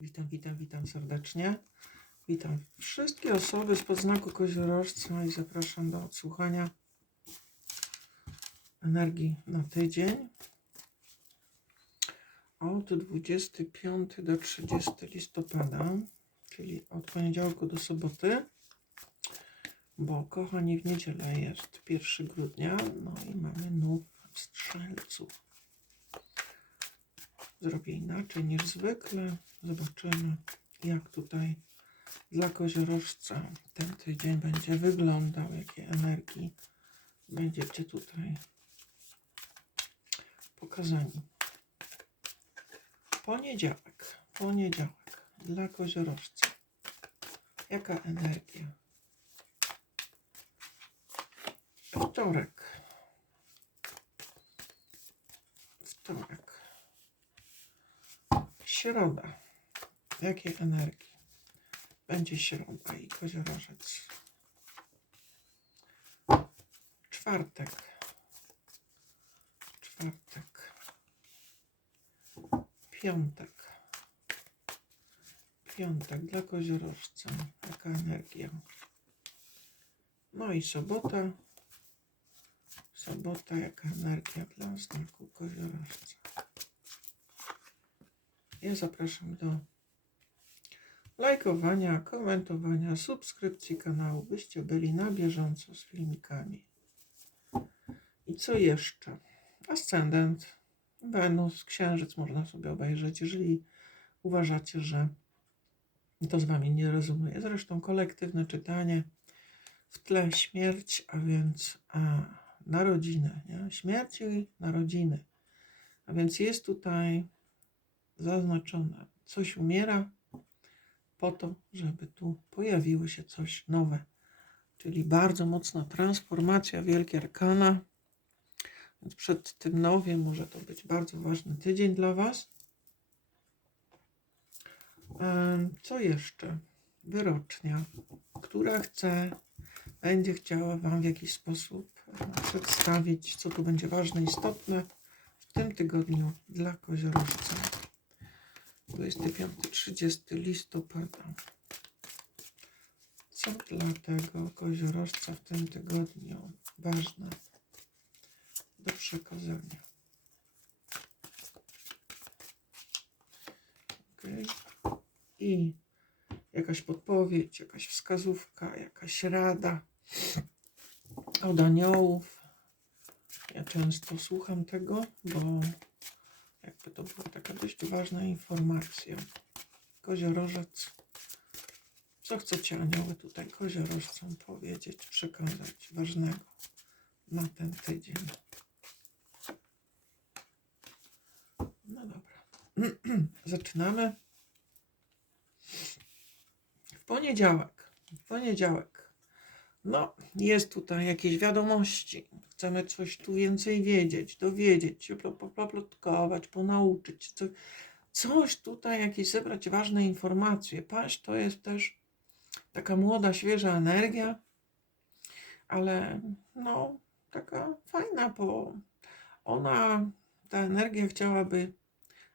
Witam, witam, witam serdecznie. Witam wszystkie osoby z podznaku koziorożca i zapraszam do odsłuchania energii na tydzień. Od 25 do 30 listopada, czyli od poniedziałku do soboty, bo kochani w niedzielę jest 1 grudnia, no i mamy nów w strzelcu zrobię inaczej niż zwykle. Zobaczymy, jak tutaj dla koziorożca ten tydzień będzie wyglądał, jakie energii będziecie tutaj pokazani. Poniedziałek, poniedziałek dla koziorożca. Jaka energia? Wtorek. Wtorek. Środa. Jakiej energii? Będzie środa i koziorożec. Czwartek. Czwartek. Piątek. Piątek dla koziorożca. Jaka energia? No i sobota. Sobota, jaka energia dla znaku koziorożca. Ja zapraszam do lajkowania, komentowania, subskrypcji kanału, byście byli na bieżąco z filmikami. I co jeszcze? Ascendent, Wenus, Księżyc można sobie obejrzeć, jeżeli uważacie, że to z Wami nie rezonuje. Zresztą kolektywne czytanie, w tle śmierć, a więc a, narodziny, nie? śmierć i narodziny. A więc jest tutaj zaznaczone, coś umiera po to, żeby tu pojawiło się coś nowe. Czyli bardzo mocna transformacja, wielkie arkana. Więc przed tym nowiem może to być bardzo ważny tydzień dla Was. Co jeszcze? Wyrocznia, która chce, będzie chciała Wam w jakiś sposób e, przedstawić, co tu będzie ważne, istotne w tym tygodniu dla koziorożca. 25-30 listopada. Co dla tego koziorożca w tym tygodniu ważne do przekazania? Okay. I jakaś podpowiedź, jakaś wskazówka, jakaś rada od aniołów. Ja często słucham tego, bo to była taka dość ważna informacja. Koziorożec. Co chcecie anioły tutaj koziorożcom powiedzieć, przekazać ważnego na ten tydzień? No dobra. Zaczynamy. W poniedziałek. W poniedziałek. No, jest tutaj jakieś wiadomości. Chcemy coś tu więcej wiedzieć, dowiedzieć się, plo- plo- poplotkować, ponauczyć. Co, coś tutaj, jakieś zebrać ważne informacje. Paść to jest też taka młoda, świeża energia, ale no, taka fajna, bo ona, ta energia chciałaby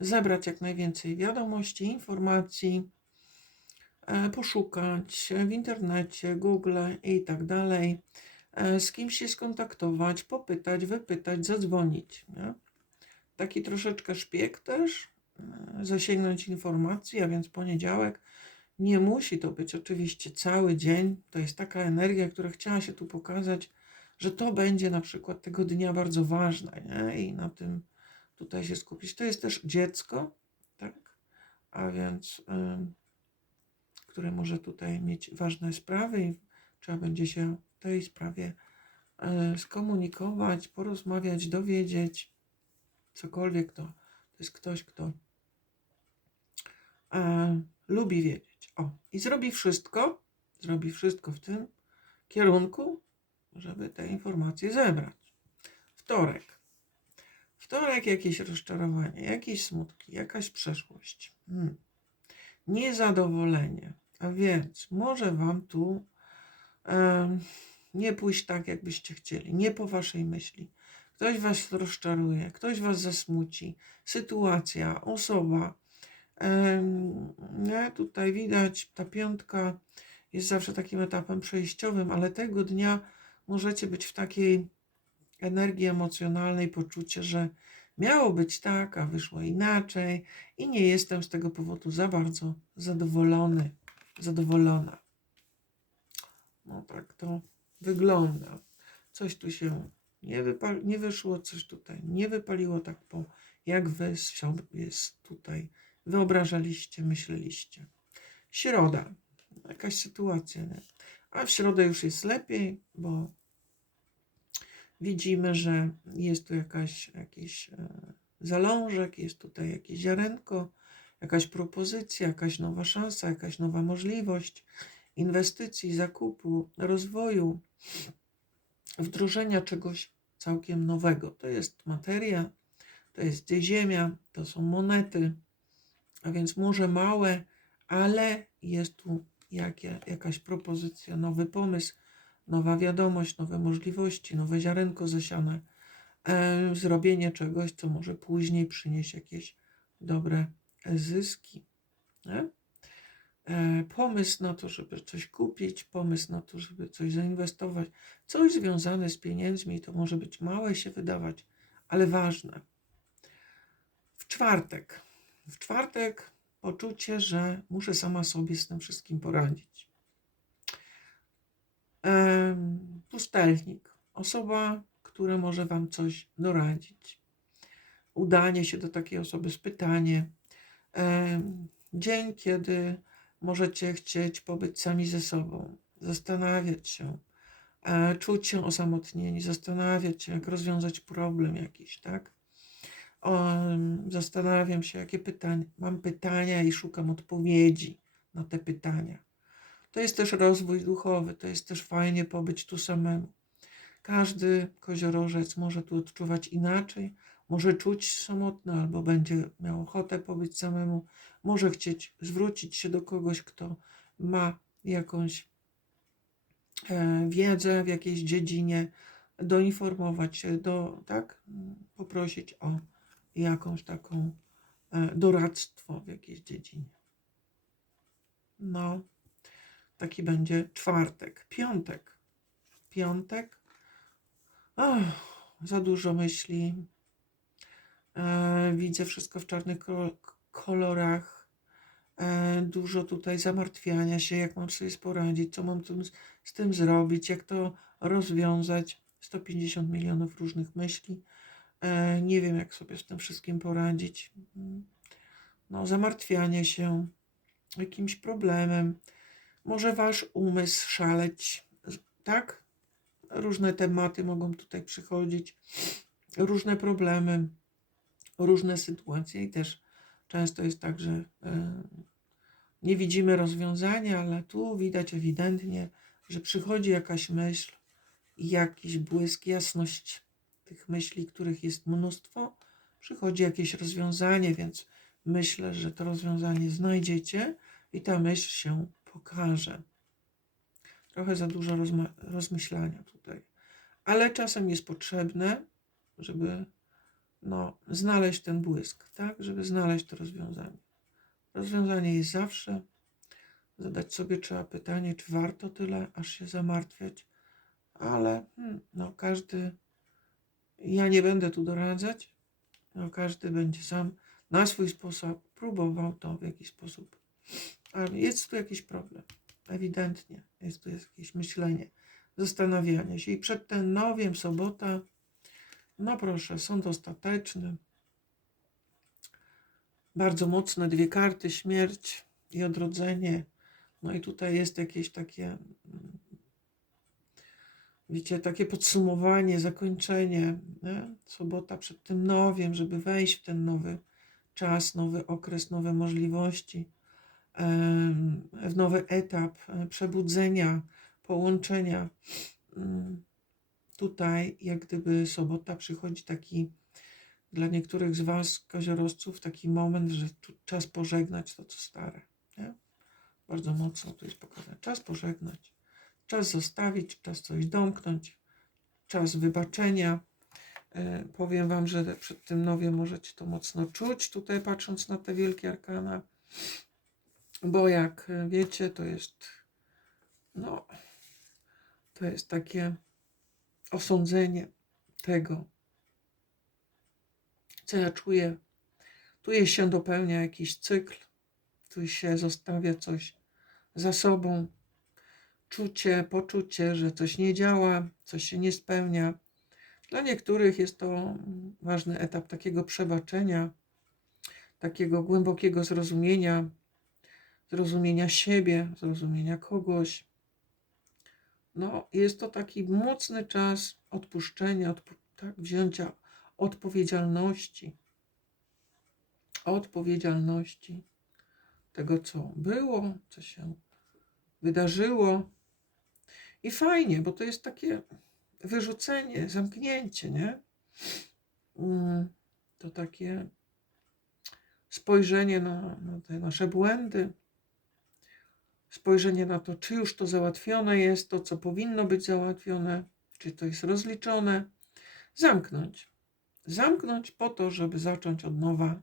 zebrać jak najwięcej wiadomości, informacji, poszukać w internecie, Google i tak dalej, e, z kimś się skontaktować, popytać, wypytać, zadzwonić. Nie? Taki troszeczkę szpieg też, e, zasięgnąć informacji, a więc poniedziałek. Nie musi to być oczywiście cały dzień. To jest taka energia, która chciała się tu pokazać, że to będzie na przykład tego dnia bardzo ważne nie? i na tym tutaj się skupić. To jest też dziecko, tak? A więc, ym, które może tutaj mieć ważne sprawy i trzeba będzie się w tej sprawie y, skomunikować, porozmawiać, dowiedzieć, cokolwiek to, to jest ktoś, kto e, lubi wiedzieć. O, i zrobi wszystko, zrobi wszystko w tym kierunku, żeby te informacje zebrać. Wtorek. Wtorek jakieś rozczarowanie, jakieś smutki, jakaś przeszłość. Hmm. Niezadowolenie. A więc może Wam tu em, nie pójść tak, jakbyście chcieli, nie po Waszej myśli. Ktoś Was rozczaruje, ktoś Was zasmuci, sytuacja, osoba, Nie, tutaj widać, ta piątka jest zawsze takim etapem przejściowym, ale tego dnia możecie być w takiej energii emocjonalnej, poczucie, że miało być tak, a wyszło inaczej i nie jestem z tego powodu za bardzo zadowolony, zadowolona. No tak to wygląda. Coś tu się nie, nie wyszło, coś tutaj nie wypaliło tak po, jak wy sobie tutaj wyobrażaliście, myśleliście. Środa, jakaś sytuacja, nie? A w środę już jest lepiej, bo widzimy, że jest tu jakaś, jakiś e, zalążek, jest tutaj jakieś ziarenko, jakaś propozycja, jakaś nowa szansa, jakaś nowa możliwość inwestycji, zakupu, rozwoju, wdrożenia czegoś całkiem nowego. To jest materia, to jest ziemia, to są monety, a więc może małe, ale jest tu jakaś propozycja, nowy pomysł, nowa wiadomość, nowe możliwości, nowe ziarenko zasiane, e, zrobienie czegoś, co może później przynieść jakieś dobre zyski. E, pomysł na to, żeby coś kupić, pomysł na to, żeby coś zainwestować, coś związane z pieniędzmi, to może być małe się wydawać, ale ważne. W czwartek. W czwartek poczucie, że muszę sama sobie z tym wszystkim poradzić. Pustelnik. Osoba, która może Wam coś doradzić. Udanie się do takiej osoby z pytaniem. Em, Dzień, kiedy możecie chcieć pobyć sami ze sobą, zastanawiać się, e, czuć się osamotnieni, zastanawiać się, jak rozwiązać problem jakiś, tak? Zastanawiam się, jakie pytania. Mam pytania i szukam odpowiedzi na te pytania. To jest też rozwój duchowy, to jest też fajnie pobyć tu samemu. Każdy koziorożec może tu odczuwać inaczej, może czuć samotny, albo będzie miał ochotę pobyć samemu, może chcieć zwrócić się do kogoś, kto ma jakąś e, wiedzę w jakiejś dziedzinie, doinformować się, do, tak, poprosić o jakąś taką e, doradztwo w jakiejś dziedzinie. No, taki będzie czwartek. Piątek. Piątek. Ach, za dużo myśli. E, widzę wszystko w czarnych ko- kolorach. E, dużo tutaj zamartwiania się, jak mam sobie poradzić, co mam tym, z tym zrobić, jak to rozwiązać. 150 milionów różnych myśli. E, nie wiem, jak sobie z tym wszystkim poradzić. Mm. No, zamartwianie się jakimś problemem. Może wasz umysł szaleć, tak? Różne tematy mogą tutaj przychodzić, różne problemy, różne sytuacje i też często jest tak, że e, nie widzimy rozwiązania, ale tu widać ewidentnie, że przychodzi jakaś myśl jakiś błysk, jasność tych myśli, których jest mnóstwo, przychodzi jakieś rozwiązanie, więc myślę, że to rozwiązanie znajdziecie i ta myśl się pokaże. Trochę za dużo rozmyślania tutaj, ale czasem jest potrzebne, żeby no, znaleźć ten błysk, tak? Żeby znaleźć to rozwiązanie. Rozwiązanie jest zawsze. Zadać sobie trzeba pytanie, czy warto tyle, aż się zamartwiać, ale hmm, no, każdy, ja nie będę tu doradzać, no, każdy będzie sam na swój sposób próbował to w jakiś sposób. Jest tu jakiś problem. Ewidentnie jest tu jakieś myślenie, zastanawianie się. I przed ten nowiem sobota, no proszę, sąd ostateczny. Bardzo mocne dwie karty, śmierć i odrodzenie. No i tutaj jest jakieś takie, mm, wiecie, takie podsumowanie, zakończenie. Nie? Sobota przed tym nowiem, żeby wejść w ten nowy czas, nowy okres, nowe możliwości, w nowy etap e, przebudzenia, połączenia. Mm, Tutaj, jak gdyby sobota przychodzi taki dla niektórych z Was, koziorosców, taki moment, że czas pożegnać to, co stare. Nie? Bardzo mocno tu jest pokazane. Czas pożegnać, czas zostawić, czas coś domknąć, czas wybaczenia. E, powiem Wam, że przed tym nowiem możecie to mocno czuć, tutaj patrząc na te wielkie arkana. Bo jak wiecie, to jest, no, to jest takie osądzenie tego, co ja czuję. Tu się dopełnia jakiś cykl, tu się zostawia coś za sobą, czucie, poczucie, że coś nie działa, coś się nie spełnia. Dla niektórych jest to ważny etap takiego przebaczenia, takiego głębokiego zrozumienia, zrozumienia siebie, zrozumienia kogoś. No, jest to taki mocny czas odpuszczenia, odpu tak, wzięcia odpowiedzialności. Odpowiedzialności tego, co było, co się wydarzyło. I fajnie, bo to jest takie wyrzucenie, zamknięcie, nie? Mm, To takie spojrzenie na, na te nasze błędy, spojrzenie na to, czy już to załatwione jest, to co powinno być załatwione, czy to jest rozliczone. Zamknąć. Zamknąć po to, żeby zacząć od nowa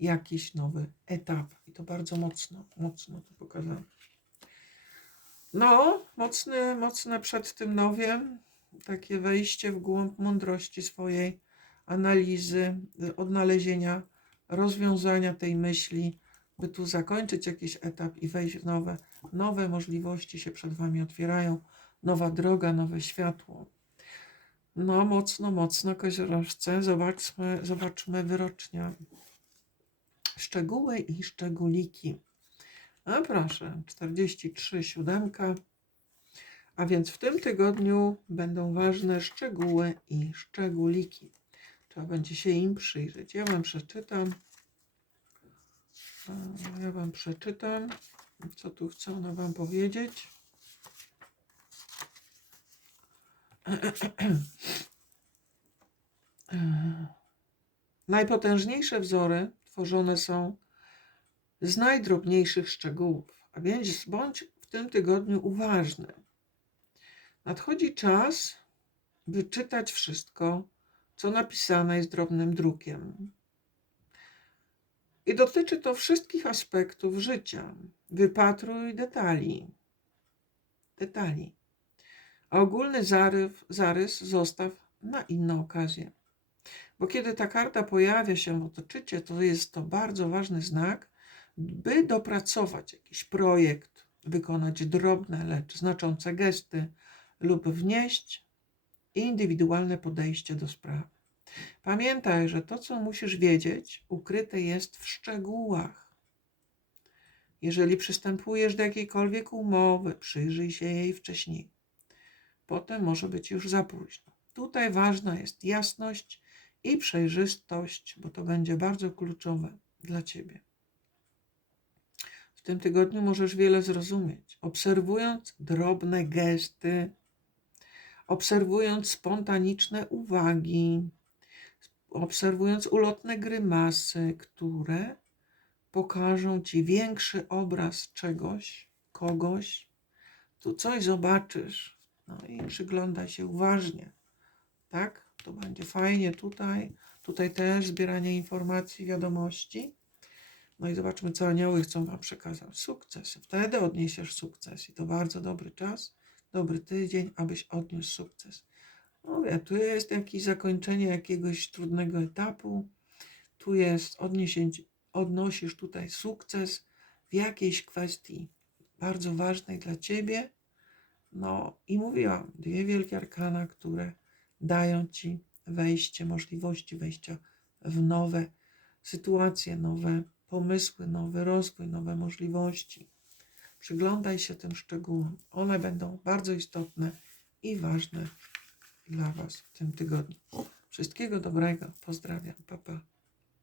jakiś nowy etap. I to bardzo mocno, mocno to pokazane. No, mocne, mocne przed tym nowiem, takie wejście w głąb mądrości swojej, analizy, odnalezienia, rozwiązania tej myśli, by tu zakończyć jakiś etap i wejść w nowe, nowe możliwości się przed Wami otwierają, nowa droga, nowe światło. No, mocno, mocno koziorożce. Zobaczmy, zobaczmy wyrocznia. Szczegóły i szczególiki. A proszę, 43 siódemka. A więc w tym tygodniu będą ważne szczegóły i szczególiki. Trzeba będzie się im przyjrzeć. Ja Wam przeczytam. Ja Wam przeczytam, co tu chce ona Wam powiedzieć. Najpotężniejsze wzory tworzone są z najdrobniejszych szczegółów, a więc bądź w tym tygodniu uważny. Nadchodzi czas, by czytać wszystko, co napisane jest drobnym drukiem. I dotyczy to wszystkich aspektów życia. Wypatruj detali. Detali. A ogólny zarys, zarys zostaw na inną okazję. Bo kiedy ta karta pojawia się w otoczycie, to jest to bardzo ważny znak, by dopracować jakiś projekt, wykonać drobne, lecz znaczące gesty lub wnieść indywidualne podejście do sprawy. Pamiętaj, że to, co musisz wiedzieć, ukryte jest w szczegółach. Jeżeli przystępujesz do jakiejkolwiek umowy, przyjrzyj się jej wcześniej. Potem może być już za późno. Tutaj ważna jest jasność i przejrzystość, bo to będzie bardzo kluczowe dla Ciebie. W tym tygodniu możesz wiele zrozumieć, obserwując drobne gesty, obserwując spontaniczne uwagi, obserwując ulotne grymasy, które pokażą Ci większy obraz czegoś, kogoś. Tu coś zobaczysz, no i przyglądaj się uważnie, tak? To będzie fajnie tutaj. Tutaj też zbieranie informacji, wiadomości. No i zobaczmy, co anioły chcą Wam przekazać. Sukces. Wtedy odniesiesz sukces i to bardzo dobry czas, dobry tydzień, abyś odniósł sukces. Mówię, tu jest jakieś zakończenie jakiegoś trudnego etapu. Tu jest odniesień, odnosisz tutaj sukces w jakiejś kwestii bardzo ważnej dla Ciebie. No i mówiłam, dwie wielkie arkana, które dają Ci wejście, możliwości wejścia w nowe sytuacje, nowe pomysły, nowy rozwój, nowe możliwości. Przyglądaj się tym szczegółom. One będą bardzo istotne i ważne dla Was w tym tygodniu. Wszystkiego dobrego. Pozdrawiam. Pa, pa.